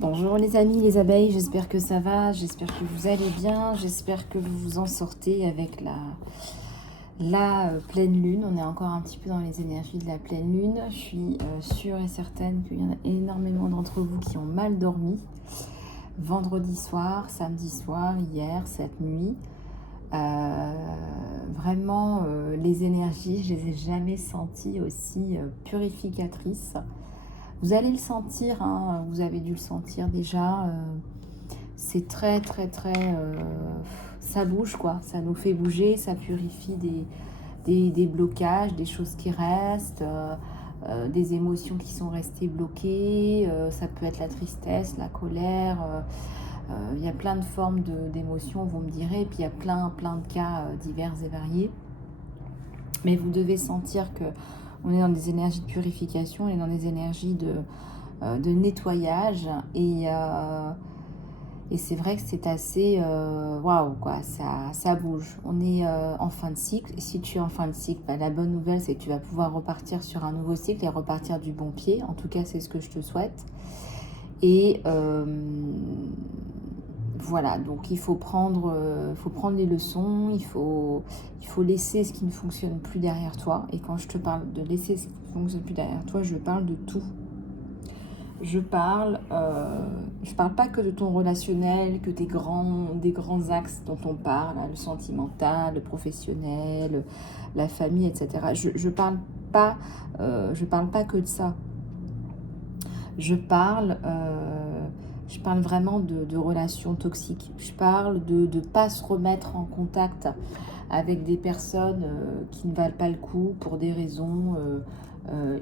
Bonjour les amis, les abeilles, j'espère que ça va, j'espère que vous allez bien, j'espère que vous vous en sortez avec la pleine lune. On est encore un petit peu dans les énergies de la pleine lune. Je suis sûre et certaine qu'il y en a énormément d'entre vous qui ont mal dormi. Vendredi soir, samedi soir, hier, cette nuit. Vraiment, les énergies, je les ai jamais senties aussi purificatrices. Vous allez le sentir, hein, vous avez dû le sentir déjà. C'est très, très, très... ça bouge, quoi. Ça nous fait bouger, ça purifie des blocages, des choses qui restent, des émotions qui sont restées bloquées. Ça peut être la tristesse, la colère. Il y a plein de formes d'émotions, vous me direz. Et puis, il y a plein, plein de cas divers et variés. Mais vous devez sentir que on est dans des énergies de purification, on est dans des énergies de nettoyage. Et c'est vrai que c'est assez waouh, quoi, ça bouge. On est en fin de cycle. Et si tu es en fin de cycle, bah, la bonne nouvelle, c'est que tu vas pouvoir repartir sur un nouveau cycle et repartir du bon pied. En tout cas, c'est ce que je te souhaite. Et voilà, donc il faut prendre les leçons, il faut laisser ce qui ne fonctionne plus derrière toi. Et quand je te parle de laisser ce qui ne fonctionne plus derrière toi, je parle de tout. Je parle pas que de ton relationnel, que des grands axes dont on parle, hein, le sentimental, le professionnel, la famille, etc. Je parle pas que de ça. Je parle vraiment de relations toxiques. Je parle de ne pas se remettre en contact avec des personnes qui ne valent pas le coup pour des raisons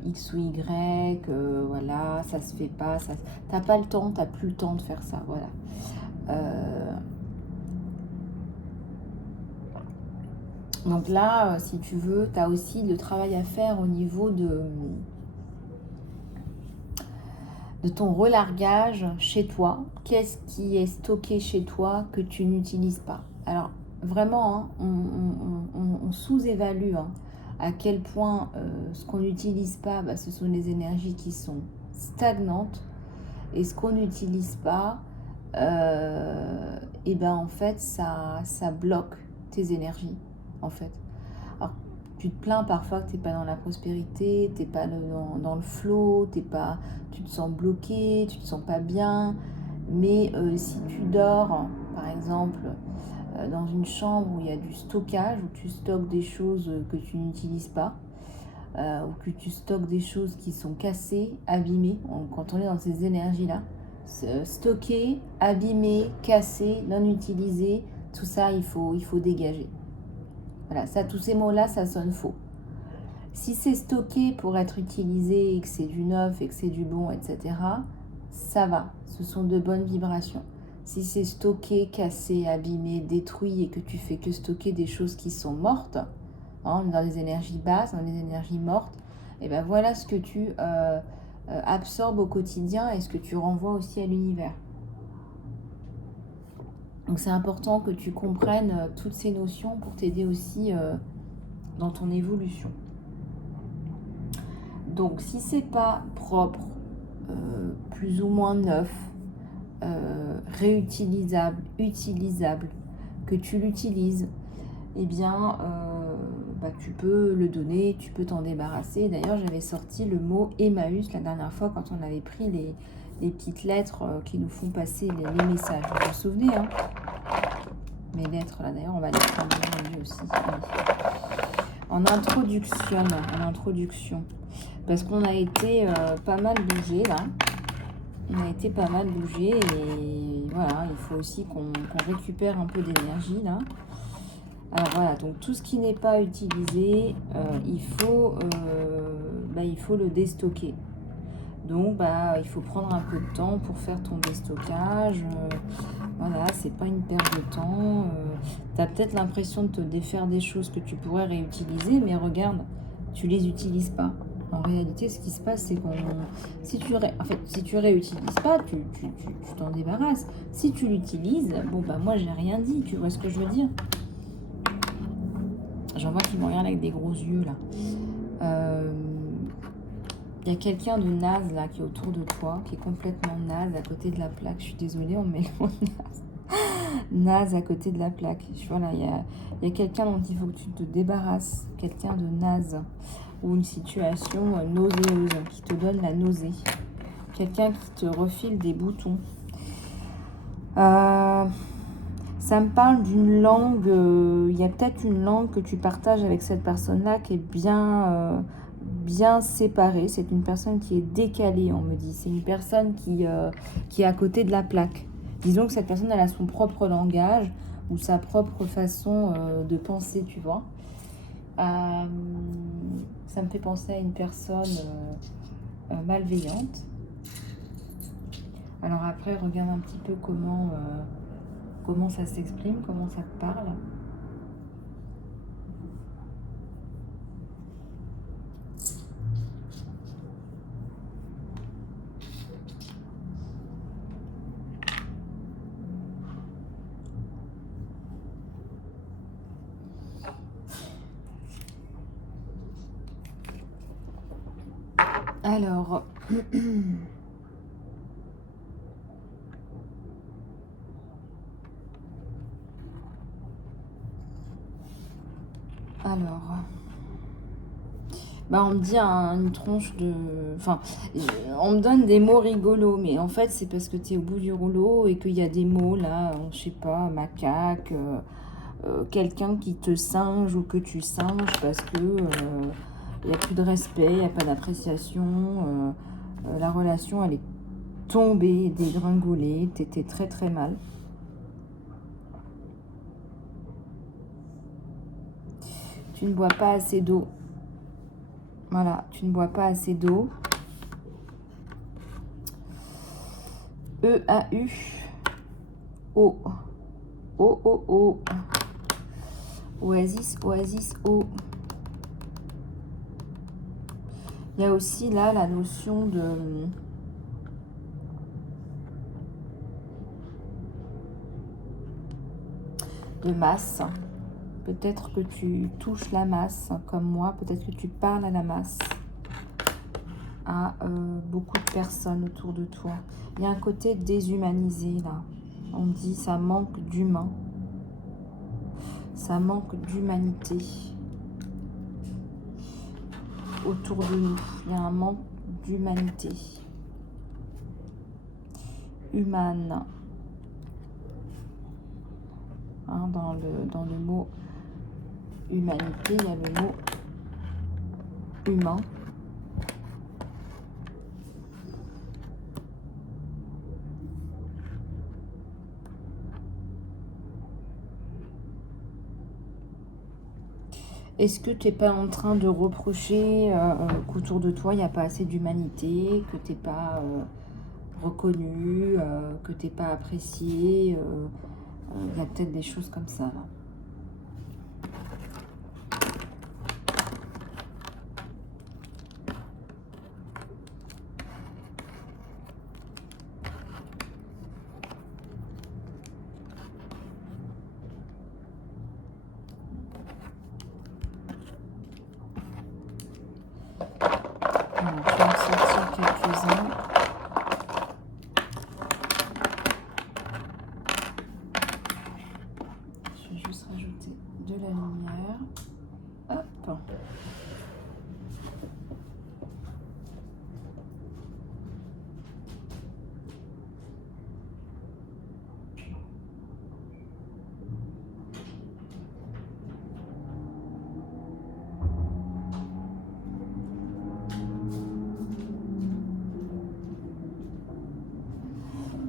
X ou Y. Voilà, ça se fait pas. T'as pas le temps, t'as plus le temps de faire ça. Voilà. Donc là, si tu veux, tu as aussi le travail à faire au niveau de ton relargage chez toi. Qu'est-ce qui est stocké chez toi que tu n'utilises pas? Alors vraiment, hein, on sous-évalue hein, à quel point ce qu'on n'utilise pas, bah, ce sont les énergies qui sont stagnantes. Et ce qu'on n'utilise pas, et ben en fait, ça bloque tes énergies, en fait. Alors, tu te plains parfois que tu n'es pas dans la prospérité, tu n'es pas dans le flow, tu te sens bloqué, tu te sens pas bien. Mais si tu dors, par exemple, dans une chambre où il y a du stockage, où tu stockes des choses que tu n'utilises pas, ou que tu stockes des choses qui sont cassées, abîmées, quand on est dans ces énergies-là, stocker, abîmer, casser, non utiliser, tout ça, il faut dégager. Voilà, ça, tous ces mots-là, ça sonne faux. Si c'est stocké pour être utilisé et que c'est du neuf et que c'est du bon, etc., ça va, ce sont de bonnes vibrations. Si c'est stocké, cassé, abîmé, détruit et que tu fais que stocker des choses qui sont mortes, hein, dans les énergies basses, dans les énergies mortes, et ben voilà ce que tu absorbes au quotidien et ce que tu renvoies aussi à l'univers. Donc c'est important que tu comprennes toutes ces notions pour t'aider aussi dans ton évolution. Donc si c'est pas propre, plus ou moins neuf, réutilisable, utilisable, que tu l'utilises, eh bien bah, tu peux le donner, tu peux t'en débarrasser. D'ailleurs j'avais sorti le mot Emmaüs la dernière fois quand on avait pris les petites lettres qui nous font passer les messages. Vous vous souvenez hein? Mes lettres là d'ailleurs on va les prendre aussi. En introduction. Parce qu'on a été pas mal bougé là. On a été pas mal bougé et voilà, il faut aussi qu'on récupère un peu d'énergie là. Alors voilà, donc tout ce qui n'est pas utilisé, il faut le déstocker. Donc il faut prendre un peu de temps pour faire ton déstockage. Voilà, c'est pas une perte de temps. Tu as peut-être l'impression de te défaire des choses que tu pourrais réutiliser, mais regarde, tu les utilises pas. En réalité, ce qui se passe, c'est si tu réutilises pas, tu t'en débarrasses. Si tu l'utilises, bon moi j'ai rien dit, tu vois ce que je veux dire? J'en vois qui me regardent avec des gros yeux là. Il y a quelqu'un de naze là qui est autour de toi, qui est complètement naze à côté de la plaque. Je suis désolée, on met le mot naze. Naze à côté de la plaque. Voilà, il y a quelqu'un dont il faut que tu te débarrasses. Quelqu'un de naze. Ou une situation nauséeuse qui te donne la nausée. Quelqu'un qui te refile des boutons. Ça me parle d'une langue. Il y a peut-être une langue que tu partages avec cette personne-là qui est bien séparée. C'est une personne qui est décalée, on me dit. C'est une personne qui est à côté de la plaque. Disons que cette personne, elle a son propre langage ou sa propre façon de penser, tu vois. Ça me fait penser à une personne malveillante. Alors après, regarde un petit peu comment ça s'exprime, comment ça te parle. Alors, on me dit une tronche de... Enfin, on me donne des mots rigolos, mais en fait, c'est parce que tu es au bout du rouleau et qu'il y a des mots, là, je sais pas, macaque, quelqu'un qui te singe ou que tu singes parce que il n'y a plus de respect, il n'y a pas d'appréciation, la relation, elle est tombée, dégringolée, t'étais très très mal. Tu ne bois pas assez d'eau. Voilà, tu ne bois pas assez d'eau. E-A-U. O. O-O-O. Oasis, oasis, O. Il y a aussi là la notion de masse. Peut-être que tu touches la masse comme moi. Peut-être que tu parles à la masse. À beaucoup de personnes autour de toi. Il y a un côté déshumanisé là. On dit ça manque d'humain. Ça manque d'humanité. Autour de nous, il y a un manque d'humanité. Humane. Hein, dans le mot humanité, il y a le mot humain. Est-ce que tu n'es pas en train de reprocher qu'autour de toi, il n'y a pas assez d'humanité, que tu n'es pas reconnu, que tu n'es pas apprécié il y a peut-être des choses comme ça, là. Alors, je vais en sortir quelques-uns. Je vais juste rajouter de la lumière. Hop.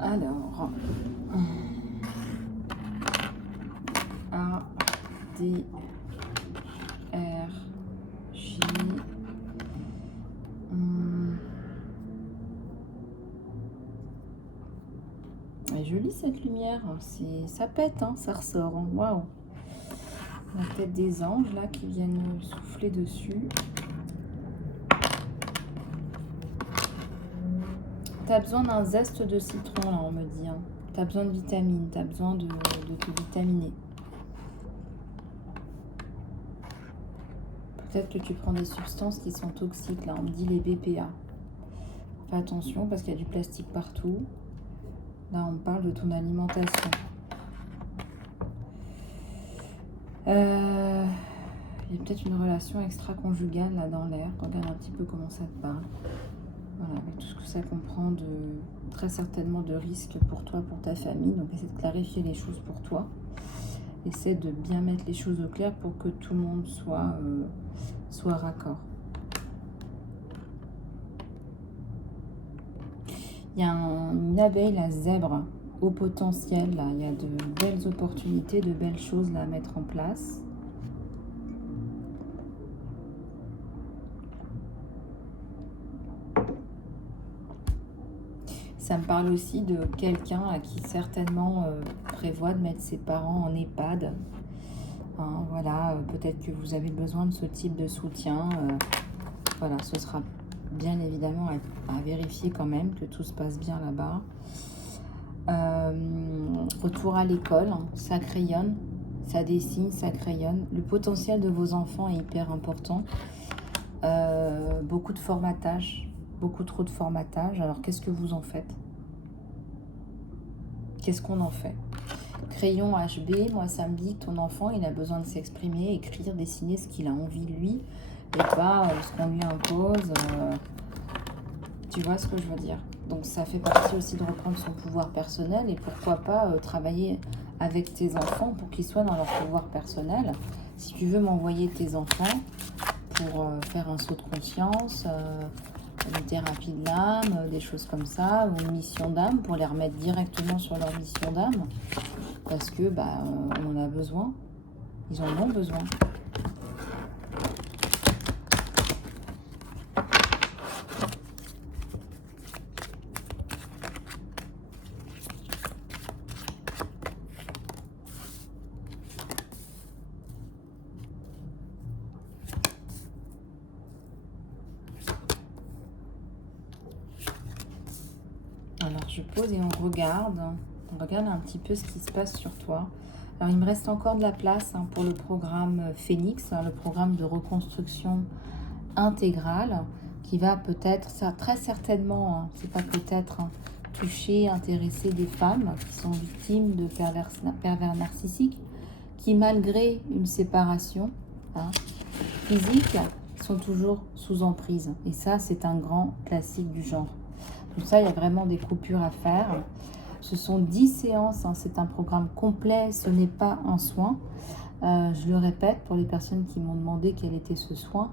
Alors, A, D, R, J. Elle est jolie cette lumière, ça pète, hein, ça ressort. Hein. Waouh! Il y a peut-être des anges là qui viennent souffler dessus. Tu as besoin d'un zeste de citron, là, on me dit. Hein. Tu as besoin de vitamines, tu as besoin de te vitaminer. Peut-être que tu prends des substances qui sont toxiques, là, on me dit les BPA. Fais attention parce qu'il y a du plastique partout. Là, on parle de ton alimentation. Il y a peut-être une relation extra-conjugale là dans l'air. Regarde un petit peu comment ça te parle. Voilà, avec tout ce que ça comprend de très certainement de risques pour toi, pour ta famille. Donc, essaie de clarifier les choses pour toi. Essaie de bien mettre les choses au clair pour que tout le monde soit raccord. Il y a une abeille, la zèbre, au potentiel. Là. Il y a de belles opportunités, de belles choses là, à mettre en place. Ça me parle aussi de quelqu'un qui certainement prévoit de mettre ses parents en EHPAD. Hein, voilà, peut-être que vous avez besoin de ce type de soutien. Voilà, ce sera bien évidemment à vérifier quand même que tout se passe bien là-bas. Retour à l'école, hein, ça crayonne, ça dessine, ça crayonne. Le potentiel de vos enfants est hyper important. Beaucoup de formatage, beaucoup trop de formatage. Alors qu'est-ce que vous en faites? Qu'est-ce qu'on en fait? Crayon HB, moi ça me dit que ton enfant il a besoin de s'exprimer, écrire, dessiner ce qu'il a envie lui et pas ce qu'on lui impose. Tu vois ce que je veux dire? Donc ça fait partie aussi de reprendre son pouvoir personnel et pourquoi pas travailler avec tes enfants pour qu'ils soient dans leur pouvoir personnel. Si tu veux m'envoyer tes enfants pour faire un saut de conscience, une thérapie de l'âme, des choses comme ça, ou une mission d'âme pour les remettre directement sur leur mission d'âme, parce que on en a besoin, ils en ont besoin. Alors je pose et on regarde un petit peu ce qui se passe sur toi. Alors il me reste encore de la place pour le programme Phoenix, le programme de reconstruction intégrale qui va peut-être, ça très certainement, c'est pas peut-être, toucher, intéresser des femmes qui sont victimes de pervers narcissiques qui malgré une séparation physique sont toujours sous emprise. Et ça c'est un grand classique du genre. Tout ça, il y a vraiment des coupures à faire. Ce sont 10 séances, c'est un programme complet, ce n'est pas un soin. Je le répète pour les personnes qui m'ont demandé quel était ce soin.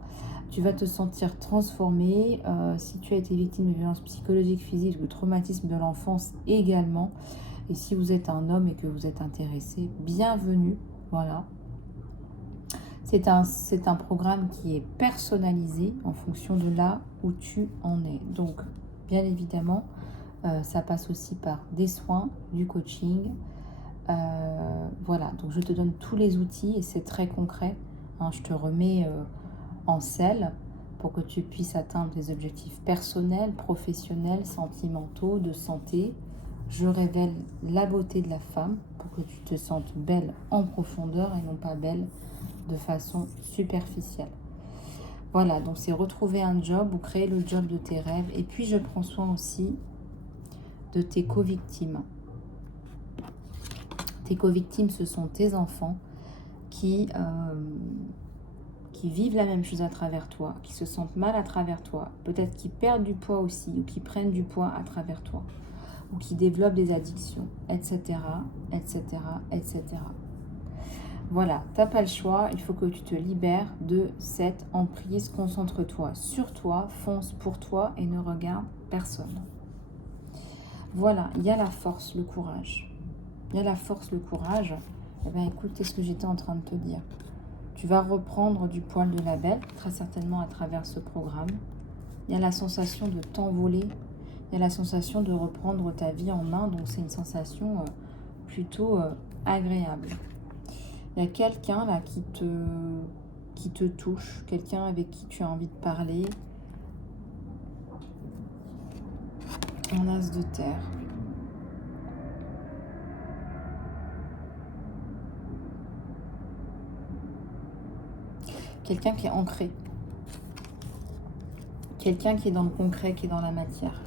Tu vas te sentir transformé. Si tu as été victime de violences psychologiques, physiques ou traumatisme de l'enfance également. Et si vous êtes un homme et que vous êtes intéressé, bienvenue. Voilà. C'est un programme qui est personnalisé en fonction de là où tu en es. Donc, bien évidemment, ça passe aussi par des soins, du coaching. Voilà, donc je te donne tous les outils et c'est très concret. Je te remets en selle pour que tu puisses atteindre tes objectifs personnels, professionnels, sentimentaux, de santé. Je révèle la beauté de la femme pour que tu te sentes belle en profondeur et non pas belle de façon superficielle. Voilà, donc c'est retrouver un job ou créer le job de tes rêves. Et puis je prends soin aussi de tes co-victimes. Tes co-victimes, ce sont tes enfants qui vivent la même chose à travers toi, qui se sentent mal à travers toi, peut-être qui perdent du poids aussi, ou qui prennent du poids à travers toi, ou qui développent des addictions, etc., etc., etc. Voilà, t'as pas le choix, il faut que tu te libères de cette emprise. Concentre-toi sur toi, fonce pour toi et ne regarde personne. Voilà, il y a la force, le courage. Il y a la force, le courage. Eh bien, écoute, c'est ce que j'étais en train de te dire. Tu vas reprendre du poil de la bête, très certainement à travers ce programme. Il y a la sensation de t'envoler. Il y a la sensation de reprendre ta vie en main. Donc, c'est une sensation plutôt agréable. Il y a quelqu'un là qui te touche. Quelqu'un avec qui tu as envie de parler. Un as de terre. Quelqu'un qui est ancré. Quelqu'un qui est dans le concret, qui est dans la matière.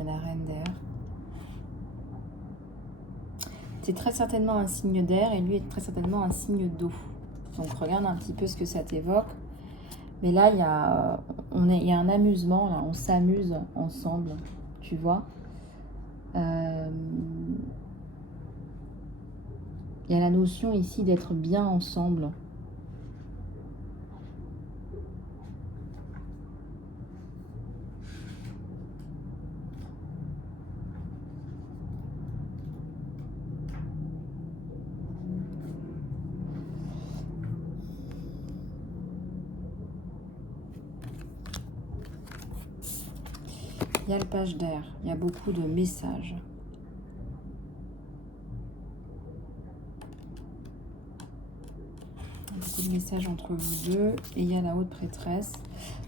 Il y a la reine d'air. C'est très certainement un signe d'air et lui est très certainement un signe d'eau. Donc regarde un petit peu ce que ça t'évoque. Mais là, il y a un amusement, là. On s'amuse ensemble, tu vois. Il y a la notion ici d'être bien ensemble. Il y a le page d'air, il y a beaucoup de messages. Beaucoup de messages entre vous deux. Et il y a la haute prêtresse.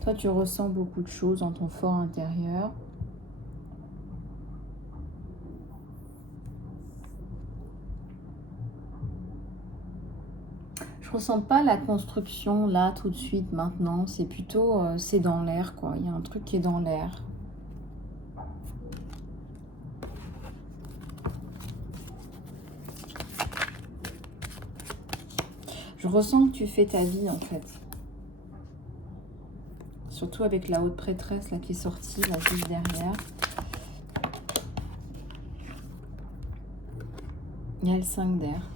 Toi, tu ressens beaucoup de choses dans ton fort intérieur. Je ressens pas la construction là, tout de suite, maintenant. C'est plutôt, c'est dans l'air, quoi. Il y a un truc qui est dans l'air. Je ressens que tu fais ta vie, en fait. Surtout avec la haute prêtresse, là, qui est sortie, là, juste derrière. Il y a le 5 d'air.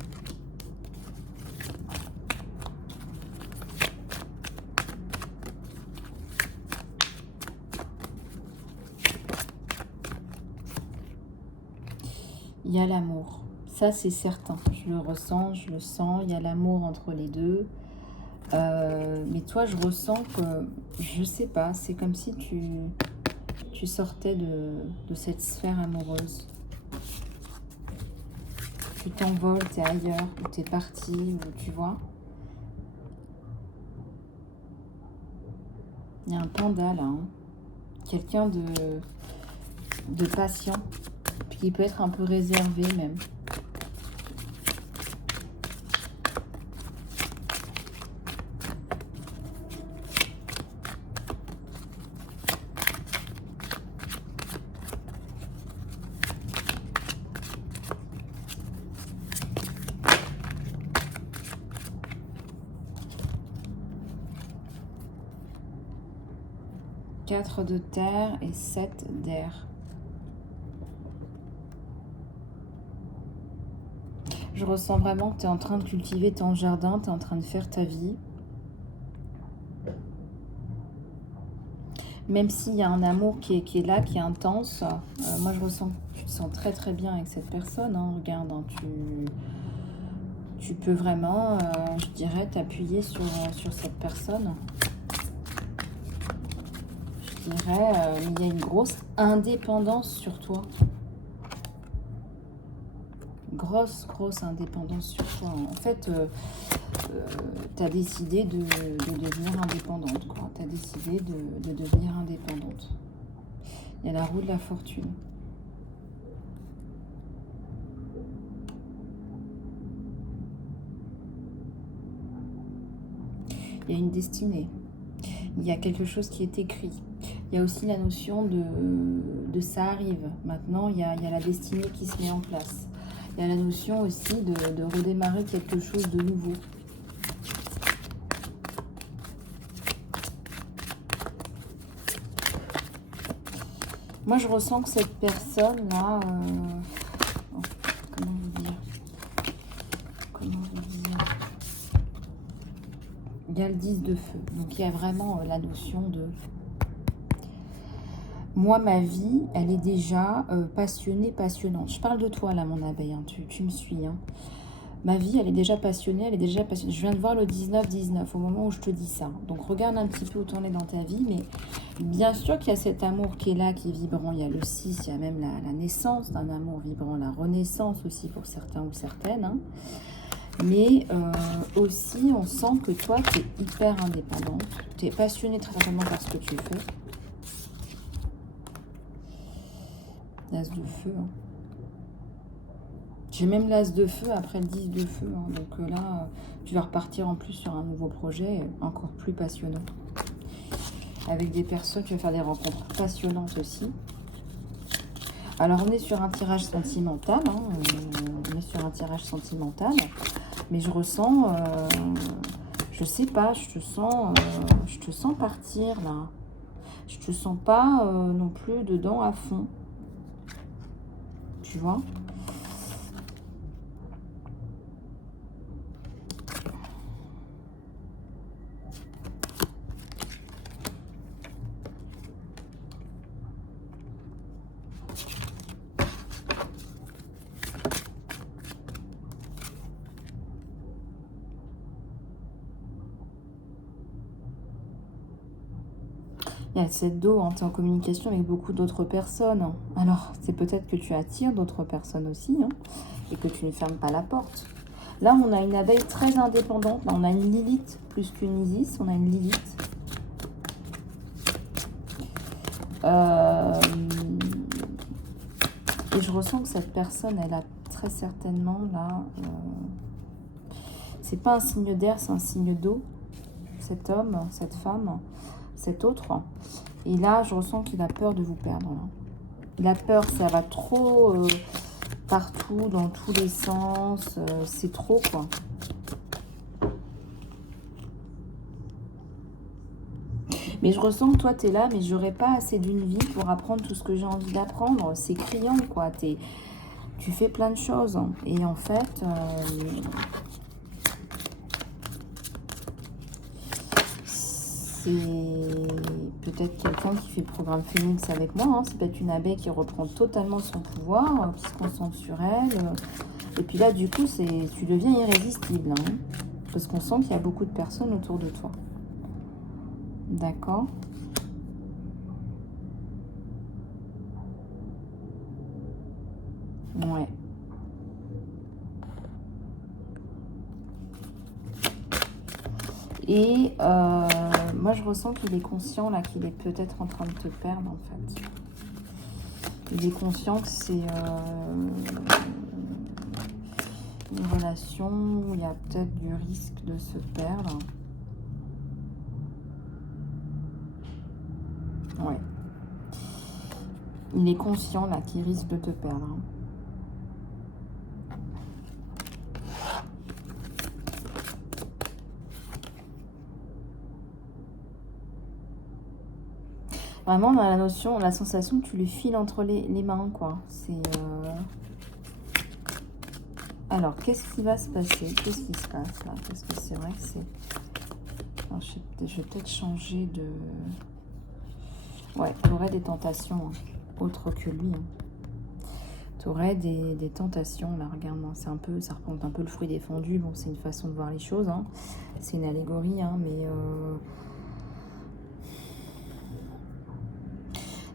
Il y a l'amour. Ça, c'est certain. Je le ressens, je le sens. Il y a l'amour entre les deux. Mais toi, je ressens que, je sais pas, c'est comme si tu sortais de cette sphère amoureuse. Tu t'envoles, tu es ailleurs, ou tu es parti, ou tu vois. Il y a un panda là. Hein. Quelqu'un de patient. Puis qui peut être un peu réservé même. Quatre de terre et 7 d'air. Je ressens vraiment que tu es en train de cultiver ton jardin, tu es en train de faire ta vie. Même s'il y a un amour qui est là, qui est intense, moi je ressens que tu te sens très très bien avec cette personne. Hein. Regarde, hein, tu peux vraiment, je dirais, t'appuyer sur cette personne. Je dirais, il y a une grosse indépendance sur toi. Grosse indépendance sur toi. En fait, tu as décidé de devenir indépendante. Tu as décidé de devenir indépendante. Il y a la roue de la fortune. Il y a une destinée. Il y a quelque chose qui est écrit. Il y a aussi la notion de ça arrive. Maintenant, il y a la destinée qui se met en place. Il y a la notion aussi de redémarrer quelque chose de nouveau. Moi, je ressens que cette personne-là... comment vous dire? Il y a le 10 de feu. Donc, il y a vraiment la notion de... Moi, ma vie, elle est déjà passionnée, passionnante. Je parle de toi, là, mon abeille. Hein. Tu me suis. Hein. Ma vie, elle est déjà passionnée, elle est déjà passionnée. Je viens de voir le 19-19 au moment où je te dis ça. Donc, regarde un petit peu où tu en es dans ta vie. Mais bien sûr qu'il y a cet amour qui est là, qui est vibrant. Il y a le 6, il y a même la naissance d'un amour vibrant. La renaissance aussi pour certains ou certaines. Hein. Mais aussi, on sent que toi, tu es hyper indépendante. Tu es passionnée très certainement par ce que tu fais. L'as de feu. Hein. J'ai même l'as de feu après le 10 de feu. Hein. Donc là, tu vas repartir en plus sur un nouveau projet encore plus passionnant. Avec des personnes, tu vas faire des rencontres passionnantes aussi. Alors, on est sur un tirage sentimental, hein, on est sur un tirage sentimental, mais je ressens, je sais pas, je te sens partir là. Je te sens pas non plus dedans à fond, tu vois. Il y a cette dos, hein, tu es en communication avec beaucoup d'autres personnes. Alors, c'est peut-être que tu attires d'autres personnes aussi, hein, et que tu ne fermes pas la porte. Là, on a une abeille très indépendante. Là, on a une Lilith plus qu'une Isis. On a une Lilith. Et je ressens que cette personne, elle a très certainement, là... c'est pas un signe d'air, c'est un signe d'eau. Cet homme, cette femme, cet autre. Et là, je ressens qu'il a peur de vous perdre. Là. Il a peur, ça va trop partout, dans tous les sens. C'est trop, quoi. Mais je ressens que toi, tu es là, mais j'aurais pas assez d'une vie pour apprendre tout ce que j'ai envie d'apprendre. C'est criant, quoi. Tu fais plein de choses. Et en fait... c'est peut-être quelqu'un qui fait le programme Phoenix avec moi. Hein. C'est peut-être une abeille qui reprend totalement son pouvoir, qui se concentre sur elle. Et puis là, du coup, tu deviens irrésistible. Hein, parce qu'on sent qu'il y a beaucoup de personnes autour de toi. D'accord. Ouais. Et moi, je ressens qu'il est conscient, là, qu'il est peut-être en train de te perdre, en fait. Il est conscient que c'est une relation où il y a peut-être du risque de se perdre. Ouais. Il est conscient, là, qu'il risque de te perdre. Hein. Vraiment, on a la notion, la sensation que tu lui files entre les mains, quoi. C'est... Alors, qu'est-ce qui va se passer? Qu'est-ce qui se passe, là? Parce que c'est vrai que c'est... Alors, je vais peut-être changer de... Ouais, tu aurais des tentations, hein, autres que lui. Hein. Tu aurais des tentations, là, regarde, hein, c'est un peu, ça représente un peu le fruit défendu. Bon, c'est une façon de voir les choses, hein. C'est une allégorie, hein, mais...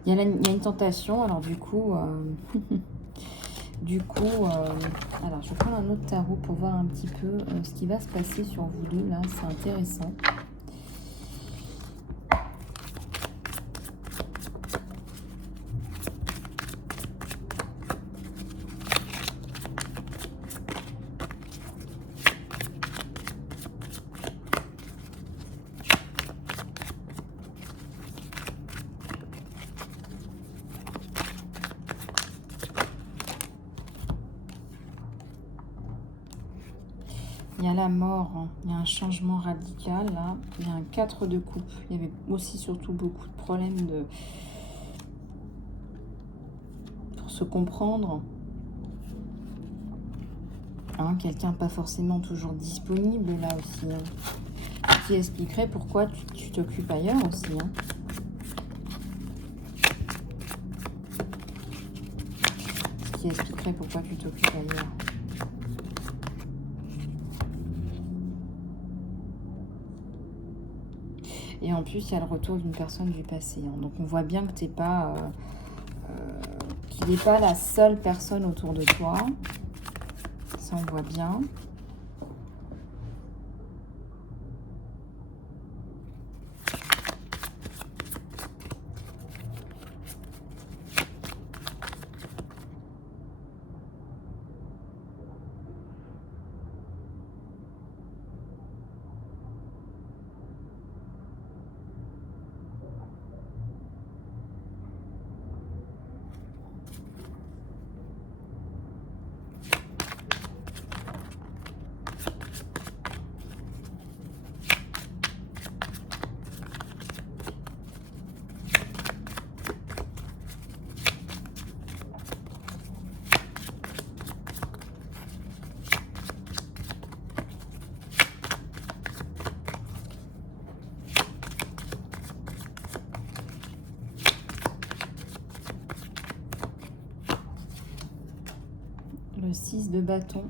Il y a une tentation, alors du coup... alors je vais prendre un autre tarot pour voir un petit peu ce qui va se passer sur vous deux, là, c'est intéressant. Il y a la mort, hein. Il y a un changement radical, là. Il y a un 4 de coupe. Il y avait aussi surtout beaucoup de problèmes pour se comprendre. Hein, quelqu'un pas forcément toujours disponible, là aussi. Hein. Ce qui expliquerait pourquoi tu t'occupes ailleurs aussi. Hein. Ce qui expliquerait pourquoi tu t'occupes ailleurs. Et en plus, il y a le retour d'une personne du passé. Hein. Donc, on voit bien que t'es pas, qu'il n'est pas la seule personne autour de toi. Ça, on voit bien. Le 6 de bâton.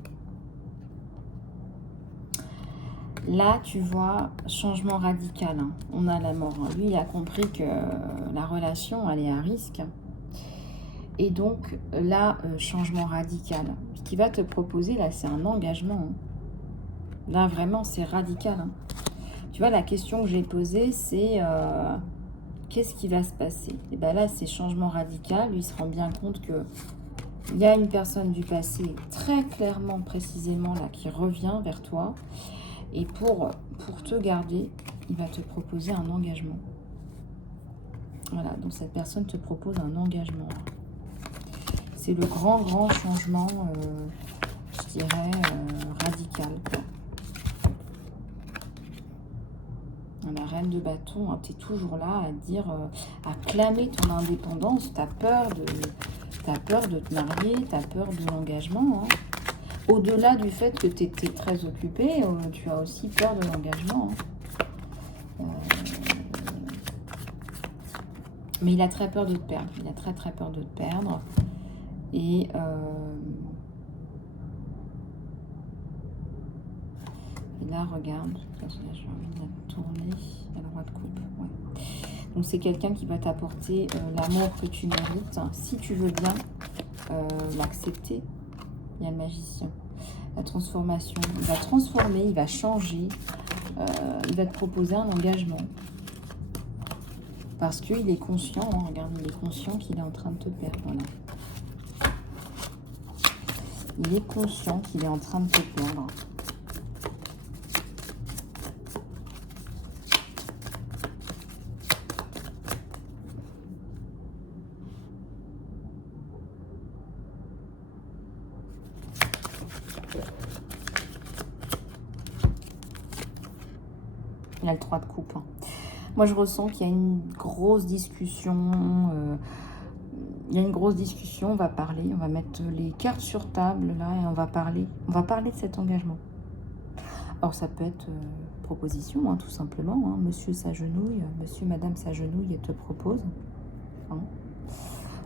Là, tu vois, changement radical. Hein. On a la mort. Lui, il a compris que la relation, elle est à risque. Et donc, là, changement radical. Ce qu'il va te proposer, là, c'est un engagement. Hein. Là, vraiment, c'est radical. Hein. Tu vois, la question que j'ai posée, c'est qu'est-ce qui va se passer? Et bien là, c'est changement radical. Lui, il se rend bien compte que il y a une personne du passé, très clairement, précisément, là, qui revient vers toi. Et pour te garder, il va te proposer un engagement. Voilà, donc cette personne te propose un engagement. C'est le grand changement, je dirais, radical. La reine de bâton, hein, tu es toujours là à dire, à clamer ton indépendance. Tu as peur de te marier, tu as peur de l'engagement. Hein. Au-delà du fait que tu étais très occupé, tu as aussi peur de l'engagement. Hein. Mais il a très peur de te perdre. Il a très peur de te perdre. Et là, regarde, là, j'ai envie de la tourner à la roi de coupe. Ouais. Donc, c'est quelqu'un qui va t'apporter l'amour que tu mérites. Si tu veux bien l'accepter, il y a le magicien. La transformation. Il va transformer, il va changer. Il va te proposer un engagement. Parce qu'il est conscient, hein, regarde, il est conscient qu'il est en train de te perdre. Voilà. Il est conscient qu'il est en train de te perdre. Il a le 3 de coupe. Hein. Moi, je ressens qu'il y a une grosse discussion. Il y a une grosse discussion. On va parler. On va mettre les cartes sur table, là, et on va parler. On va parler de cet engagement. Alors, ça peut être proposition, hein, tout simplement. Hein. Monsieur s'agenouille, monsieur, madame s'agenouille et te propose. Hein.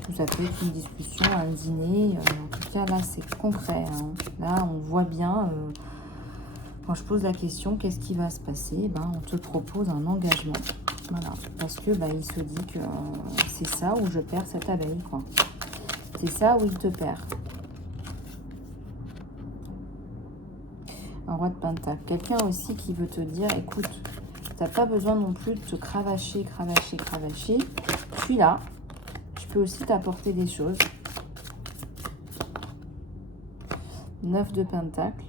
Ou ça peut être une discussion, un dîner. En tout cas, là, c'est concret. Hein. Là, on voit bien... quand je pose la question, qu'est-ce qui va se passer? Ben, on te propose un engagement. Voilà. Parce que il se dit que c'est ça où je perds cette abeille. C'est ça où il te perd. Un roi de pentacle. Quelqu'un aussi qui veut te dire, écoute, tu n'as pas besoin non plus de te cravacher. Je suis là. Je peux aussi t'apporter des choses. 9 de pentacle.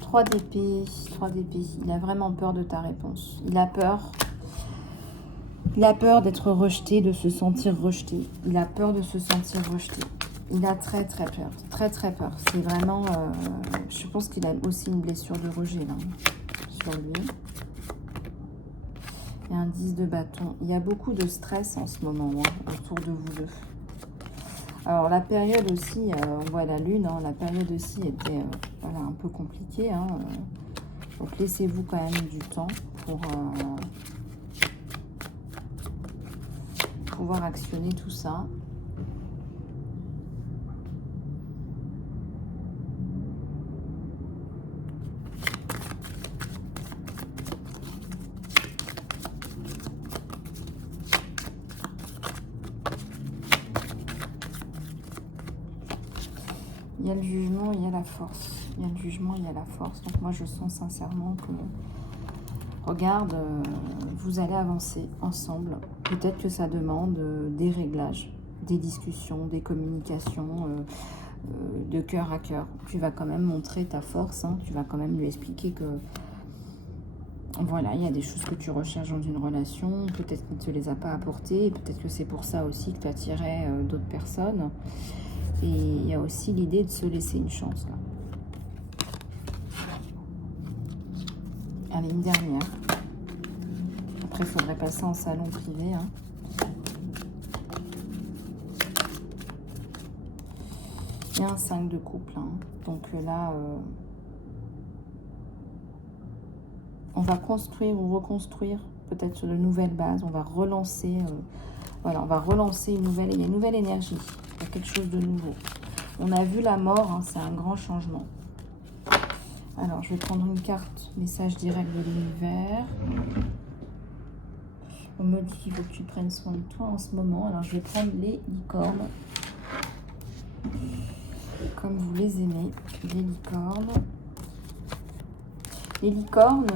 Trois d'épée. Il a vraiment peur de ta réponse. Il a peur. Il a peur d'être rejeté, de se sentir rejeté. Il a peur de se sentir rejeté. Il a très peur. Très peur. C'est vraiment... je pense qu'il a aussi une blessure de rejet là, sur lui. Il y a un 10 de bâton. Il y a beaucoup de stress en ce moment autour de vous deux. Alors la période aussi, on voit la lune, hein, la période aussi était voilà, un peu compliquée. Hein, donc laissez-vous quand même du temps pour pouvoir actionner tout ça. Il y a le jugement, il y a la force. Il y a le jugement, il y a la force. Donc moi, je sens sincèrement que, regarde, vous allez avancer ensemble. Peut-être que ça demande des réglages, des discussions, des communications de cœur à cœur. Tu vas quand même montrer ta force. Hein. Tu vas quand même lui expliquer que, voilà, il y a des choses que tu recherches dans une relation. Peut-être qu'il ne te les a pas apportées. Peut-être que c'est pour ça aussi que tu attirais d'autres personnes. Et il y a aussi l'idée de se laisser une chance. Là. Allez, une dernière. Après, il faudrait passer en salon privé. Hein. Il y a un 5 de couple. Hein. Donc là, On va construire ou reconstruire peut-être sur de nouvelles bases. On va relancer, voilà, on va relancer une nouvelle, il y a une nouvelle énergie. Il y a quelque chose de nouveau. On a vu la mort, hein, c'est un grand changement. Alors, je vais prendre une carte message direct de l'univers. On me dit qu'il faut que tu prennes soin de toi en ce moment. Alors, je vais prendre les licornes. Comme vous les aimez, les licornes. Les licornes,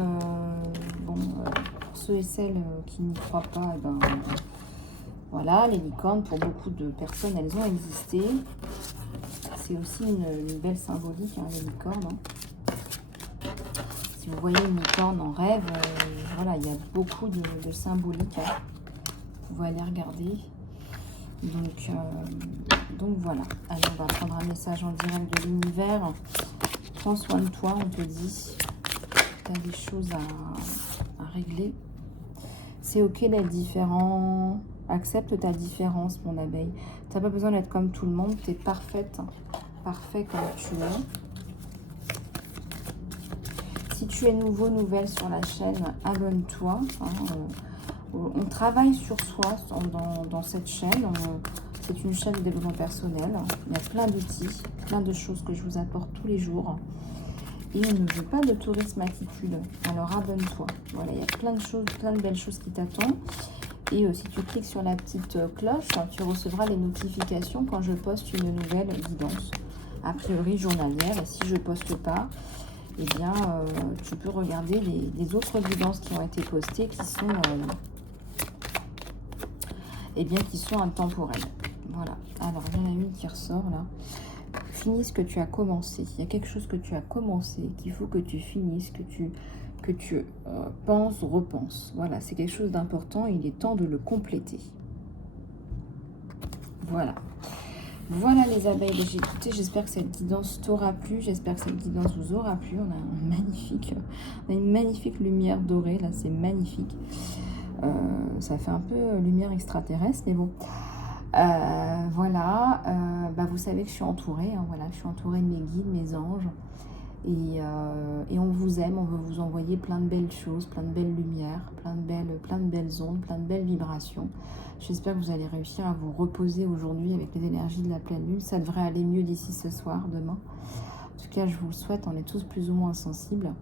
bon, pour ceux et celles qui n'y croient pas, eh ben, voilà, les licornes, pour beaucoup de personnes, elles ont existé. C'est aussi une belle symbolique, hein, les licornes. Hein. Si vous voyez une licorne en rêve, voilà, il y a beaucoup de symbolique. Hein. Vous pouvez aller regarder. Donc voilà. Allez, on va prendre un message en direct de l'univers. Prends soin de toi, on te dit. Tu as des choses à régler. C'est ok d'être différent. Accepte ta différence, mon abeille. Tu n'as pas besoin d'être comme tout le monde. Tu es parfaite. Parfait comme tu es. Si tu es nouveau, nouvelle sur la chaîne, abonne-toi. Hein, on travaille sur soi dans cette chaîne. C'est une chaîne de développement personnel. Il y a plein d'outils, plein de choses que je vous apporte tous les jours. Et on ne veut pas de tourisme attitude. Alors abonne-toi. Voilà, il y a plein de choses, plein de belles choses qui t'attendent. Et si tu cliques sur la petite cloche, tu recevras les notifications quand je poste une nouvelle guidance. A priori journalière. Et si je ne poste pas, eh bien, tu peux regarder les autres guidances qui ont été postées qui sont, qui sont intemporelles. Voilà. Alors, il y en a une qui ressort là. Finis ce que tu as commencé. Il y a quelque chose que tu as commencé, qu'il faut que tu finisses, que tu penses, repenses. Voilà, c'est quelque chose d'important. Il est temps de le compléter. Voilà. Voilà les abeilles que j'ai écoutées. J'espère que cette guidance t'aura plu. J'espère que cette guidance vous aura plu. On a une magnifique lumière dorée. Là, c'est magnifique. Ça fait un peu lumière extraterrestre, mais bon. Voilà. Vous savez que je suis entourée. Hein, voilà, je suis entourée de mes guides, mes anges. Et on vous aime. On veut vous envoyer plein de belles choses, plein de belles lumières, plein de belles ondes, plein de belles vibrations. J'espère que vous allez réussir à vous reposer aujourd'hui avec les énergies de la pleine lune. Ça devrait aller mieux d'ici ce soir, demain. En tout cas, je vous le souhaite. On est tous plus ou moins sensibles.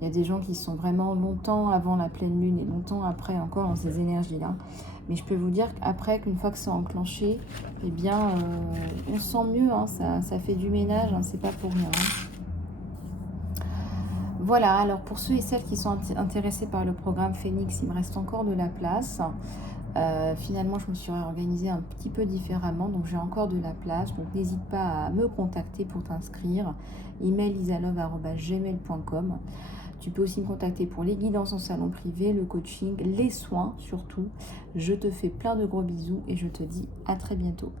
Il y a des gens qui sont vraiment longtemps avant la pleine lune et longtemps après encore dans ces énergies-là. Mais je peux vous dire qu'après, qu'une fois que c'est enclenché, eh bien, on se sent mieux. Hein, ça fait du ménage. Hein, c'est pas pour rien. Voilà, alors pour ceux et celles qui sont intéressés par le programme Phoenix, il me reste encore de la place. Finalement, je me suis réorganisée un petit peu différemment, donc j'ai encore de la place. Donc n'hésite pas à me contacter pour t'inscrire. Email isalove@gmail.com. Tu peux aussi me contacter pour les guidances en salon privé, le coaching, les soins surtout. Je te fais plein de gros bisous et je te dis à très bientôt.